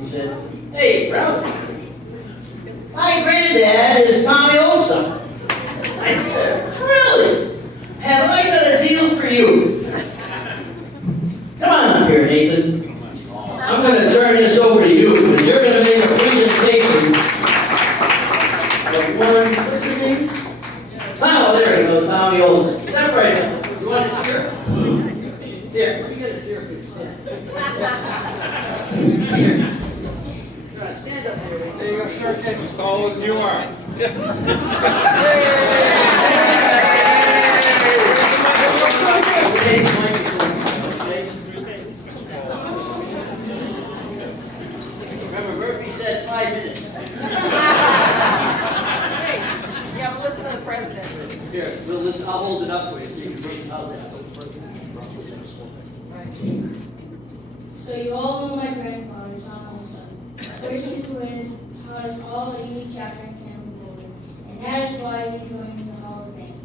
He said, "Hey, Ralph, my granddad is Tommy Olszta." I said, "Really? Have I got a deal for you?" Come on up here, Nathan. I'm going to turn this over to you, and you're going to make a presentation. What's your name? Oh, there you go, Tommy Olszta. Step right up. You want a chair? Here, let me get a chair for you. Stand up here. There you go, circus. As tall as you are. Remember, Murphy said 5 minutes. Yeah, we'll listen to the president. Here, we'll listen. I'll hold it up for you so you can read how this. So you all know my grandfather, Tom Olszta, a person who has taught us all a unique chapter in Campbell Bowling, and that is why he's going to the Hall of Fame.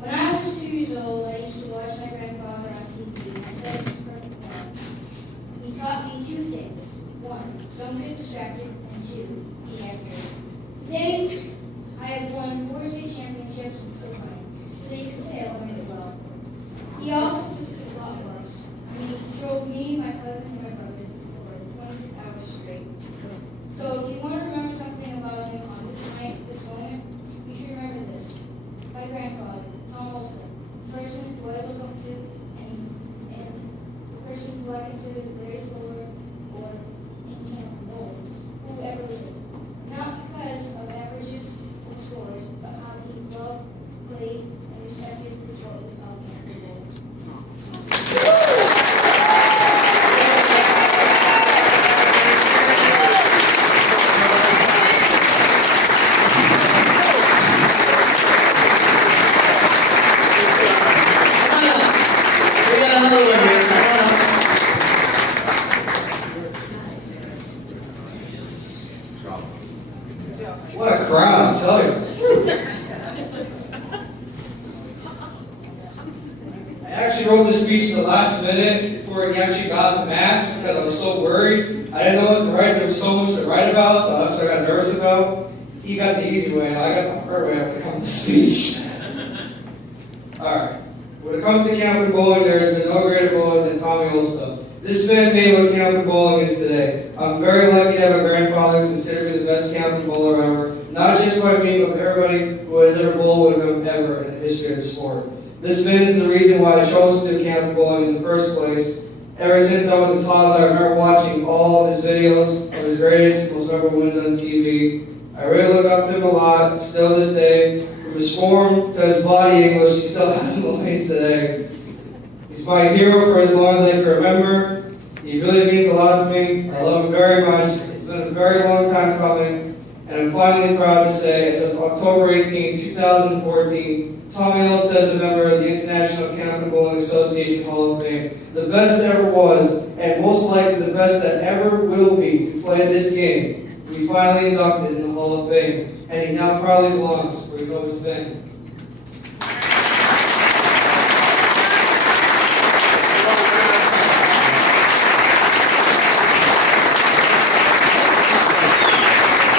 When I was 2 years old, I used to watch my grandfather on TV, and I said it was perfect fun. He taught me 2 things. 1, don't get distracted, and 2, be accurate. Today, I have won 4 state championships and still playing, so you can say I learned it well. He also took us to a lot for us. He drove me, my cousin, and my brother for 26 hours straight. So if you want to remember something about him on this night, this moment, you should remember this. My grandfather, Tom Olszta, the person who I look up to, and the person who I consider the greatest bowler or in Campbell Bowling, who ever lived. Not because of averages or scores, but how he loved, played, and respected the sport we call Campbell Bowling. What a crowd, I tell you. I actually wrote this speech in the last minute before he actually got the mask because I was so worried. I didn't know what to write. There was so much to write about, so that's what I got nervous about. He got the easy way, and I got the hard way when it comes to speech. Alright. When it comes to Campbell Bowling, there has been no greater bowler than Tommy Olszta. This man made what Campbell Bowling is today. I'm very lucky to have a grandfather who considered me the best Campbell bowler ever. Not just by me, but everybody who has ever bowled with him ever in the history of the sport. This man is the reason why I chose to do Campbell Bowling in the first place. Ever since I was a toddler, I remember watching all of his videos of his greatest, most memorable wins on TV. I really look up to him a lot, still this day. From his form to his body English, he still has the lanes today. He's my hero for as long as I can remember. He really means a lot to me. I love him very much. It's been a very long time coming, and I'm finally proud to say, as of October 18, 2014, Tommy Olszta is a member of the International Campbell Bowling Association Hall of Fame. The best that ever was, and most likely the best that ever will be to play this game. We finally inducted in the Hall of Fame, and he now proudly belongs where he's always been.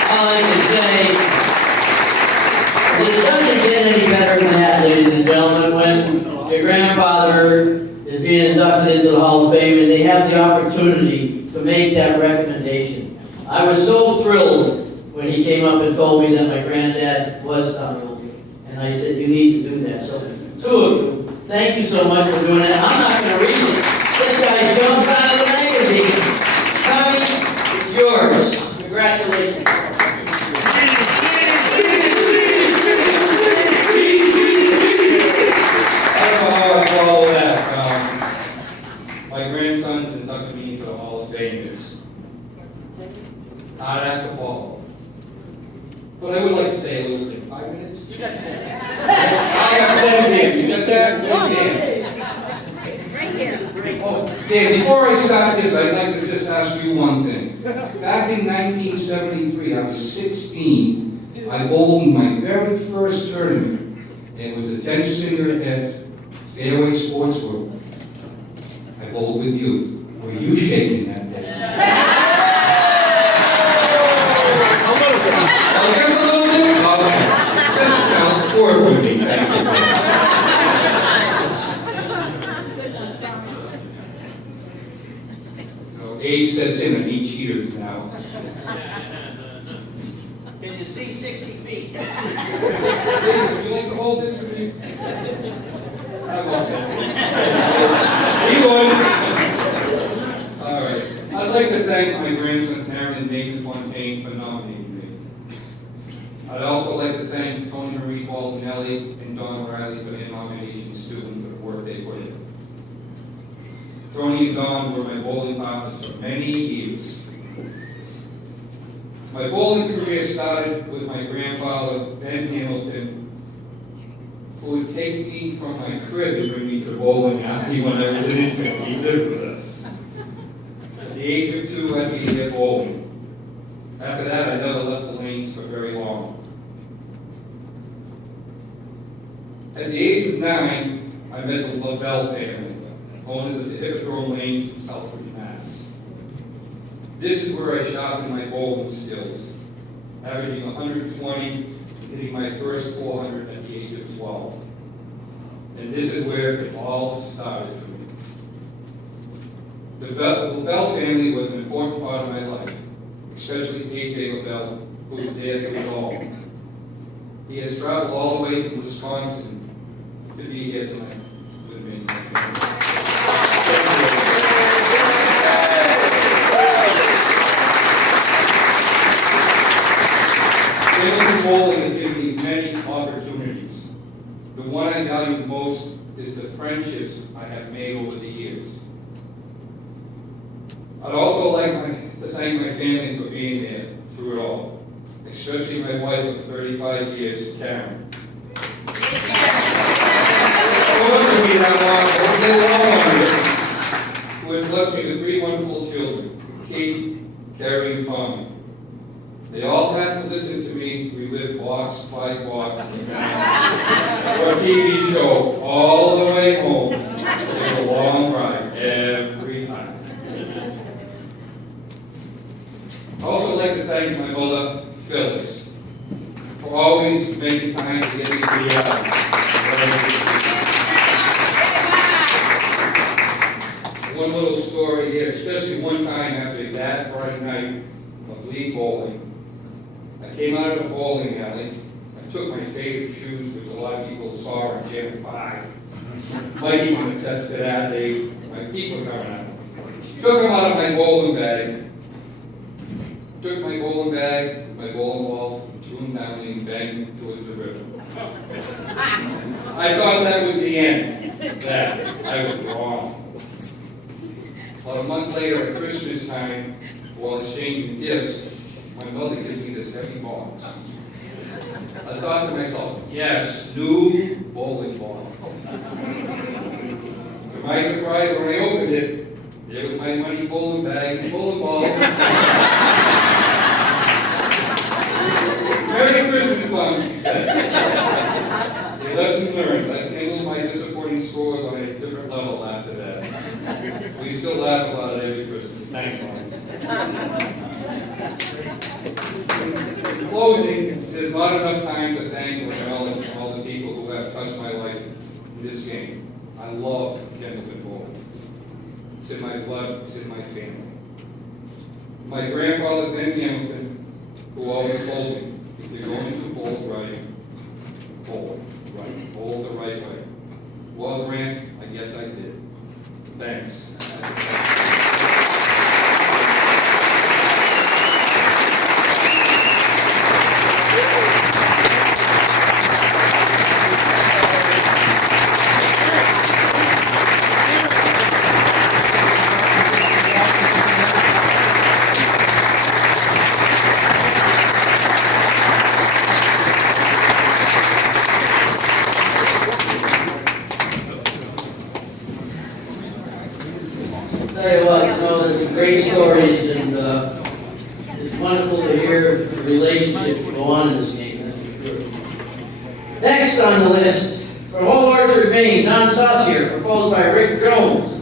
All I can say is it doesn't get any better than that, ladies and gentlemen, when your grandfather is being inducted into the Hall of Fame and they have the opportunity to make that recommendation. I was so thrilled when he came up and told me that my granddad was Tommy Olszta. And I said, you need to do that. So, 2 of you, thank you so much for doing that. I'm not going to read it. This guy jumps out of the magazine. Tommy, it's yours. Congratulations. All that. My grandson's inducted me into the Hall of Fame. It's I'd have to follow. But I would like to say a little thing. 5 minutes? You got 10. I got 10 days. You got that? 10. Right here. Oh, Dave, before I start this, I'd like to just ask you one thing. Back in 1973, I was 16. I bowled in my very first tournament. It was the 10 Singer at Fairway Sports World. I bowled with you. Were you shaking that day? age sets in, I need cheaters now. Can you see 60 feet? Would you like to hold this for me? I won't. He would. All right. I'd like to thank my grandsons Aaron and Nathan Fontaine for nominating me. I'd also like to thank Tony Marie Baldinelli and Don Riley for their nominations too and for the work they put in. Tony and Don were my bowling partners for many years. My bowling career started with my grandfather, Ben Hamilton, who would take me from my crib and bring me to the bowling alley when I was an infant. He lived with us. At the age of 2, I'd be there bowling. After that, I never left the lanes for very long. At the age of 9, I met the Lavelle family, owners of the Hippodrome Lanes in Southbridge, Mass. This is where I sharpened my bowling skills, averaging 120, hitting my first 400 at the age of 12. And this is where it all started for me. The Lavelle family was an important part of my life, especially A.J. Lavelle, who was there through it all. He has traveled all the way from Wisconsin to be here tonight with me. Family bowling has given me many opportunities. The one I value most is the friendships I have made over the years. I'd also like to thank my family for being there through it all, especially my wife of 35 years, Karen. Who has blessed me with 3 wonderful children, Kate, Carrie, and Tommy. They all had to listen to me relive box by box for a TV show all the way home. It was a long ride every time. I also like to thank my mother, Phyllis, for always making time to get me to the One little story here, especially one time after that Friday night of league bowling. I came out of the bowling alley. I took my favorite shoes, which a lot of people saw in Jam 5. Might even attest to that. My feet were coming out. Took them out of my bowling bag. Took my bowling bag, my bowling balls, threw them down and banged towards the river. I thought that was the end. That I was wrong. About a month later, at Christmas time, while exchanging gifts, my mother gives me this heavy box. I thought to myself, yes, new bowling ball. To my surprise, when I opened it, there was my money bowling bag and bowling balls. Merry Christmas, Mom, she said. A lesson learned. I handled my disappointing scores on a different level after that. We still laugh about it every Christmas. Thanks, Mom. In closing, there's not enough time to thank and acknowledge all the people who have touched my life in this game. I love Kendall bowling. It's in my blood, it's in my family. My grandfather, Ben Hamilton, who always told me, if you're going to bowl right, bowl the right way. Well, Grant, I guess I did. Thanks. Tell you what, there's some great stories, and it's wonderful to hear the relationships go on in this game, that's for sure. Next on the list, from Old Orchard, Maine, Don Saucier, proposed by Rick Jones.